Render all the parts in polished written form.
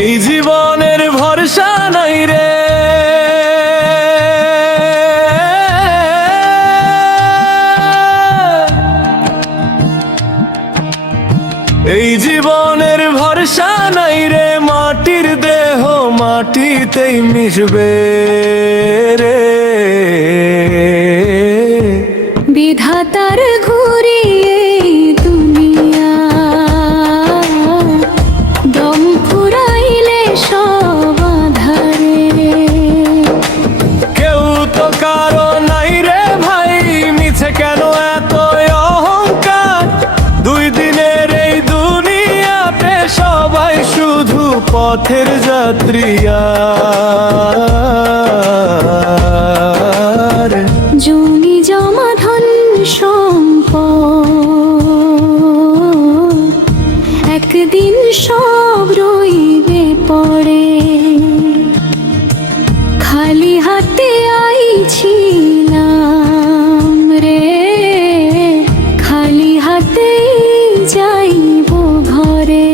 এই জীবনের ভরসা নাই রে, এই জীবনের ভরসা নাই রে, মাটির দেহ মাটিতেই মিশবে রে। বিধাতার ঘুরিয়ে দুনিয়া দম ফুরাইলে সব আধারে। কেউ তো কারো নাই রে ভাই, মিছে কেন এত অহংকার? দুই দিনের এই দুনিয়াতে সবাই শুধু পথের যাত্রী আর। জমি জমা ধন সম্পদ একদিন সব রইবে পড়ে। খালি হাতে আইছিলাম রে, খালি হাতে যাইব ঘরে।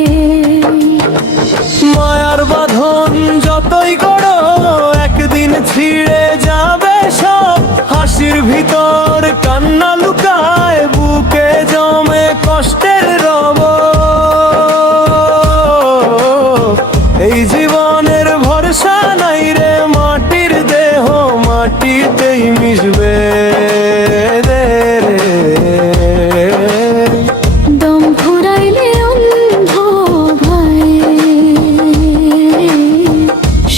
মায়ার বাঁধন যতই করো একদিন ছিঁড়ে যাবে সব। হাসির ভিতর কান্না লুকায়, বুকে জমে কষ্টের রব। এই জীবনের ভরসা নাই রে, মাটির দেহ মাটিতেই মিশবে রে। দম ফুরাইলে অন্ধ ভয়ে,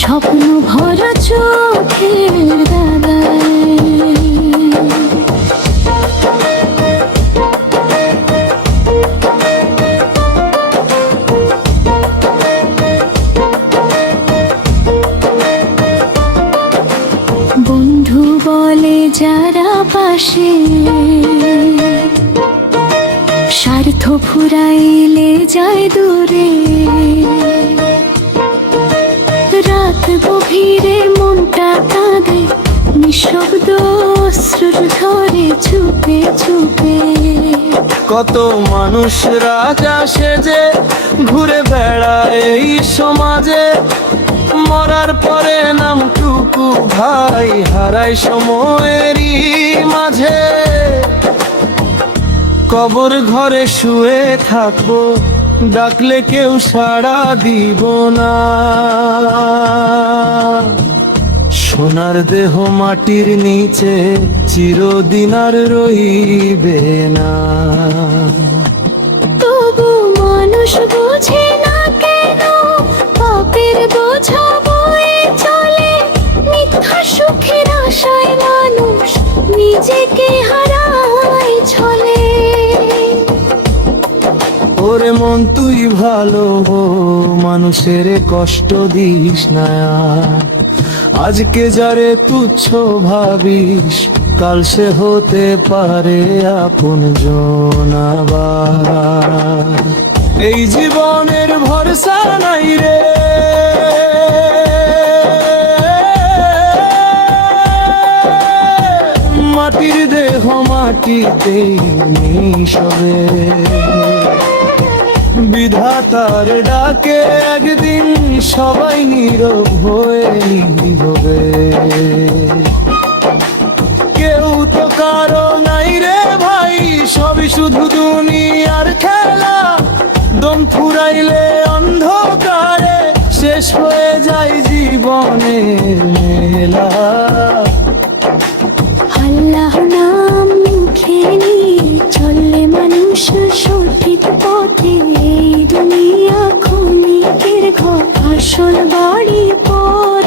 স্বপ্ন ভরা চোখের দাগায়। বন্ধু বলে যারা পাশে, স্বার্থ ফুরাইলে যায় দূরে। রাত গভীরে মনটা কাঁদে, নিঃশব্দ অশ্রুর ঝরে চুপে চুপে। কত মানুষ রাজা সেজে ঘুরে বেড়ায় এই সমাজে, মরার পরে নামটুকু ভাই হারায় সময়েরই মাঝে। কবর ঘরে শুয়ে থাকবো, ডাকলে কেউ সাড়া দিব না। সোনার দেহ মাটির নিচে চিরদিন আর রইবে না। তবু মানুষ বোঝে না কেন, পাপের বোঝা বয়ে চলে। মিথ্যা সুখের আশায় মানুষ নিজেকে হারায় ছলে। ওরে মন তুই ভালো হো, মানুষের কষ্ট দিস না আর। আজকে যারে তুচ্ছ ভাবিস, কাল সে হতে পারে আপন জন আবার। এই জীবনের ভরসা নাই রে, মাটির দেহ মাটিতেই মিশবে। বিধাতার ডাকে একদিন সবাই নীরব হয়ে নিভবে। কেউ তো কারো নাই রে ভাই, সবই শুধু দুনিয়ার খেলা। দম ফুরাইলে অন্ধকারে শেষ হয়ে যায় জীবনের মেলা। আল্লাহ নাম মুখে নিয়ে চললে মানুষ সঠিক পথে। এই দুনিয়া ক্ষণিকের ঘর, আসল বাড়ি পর।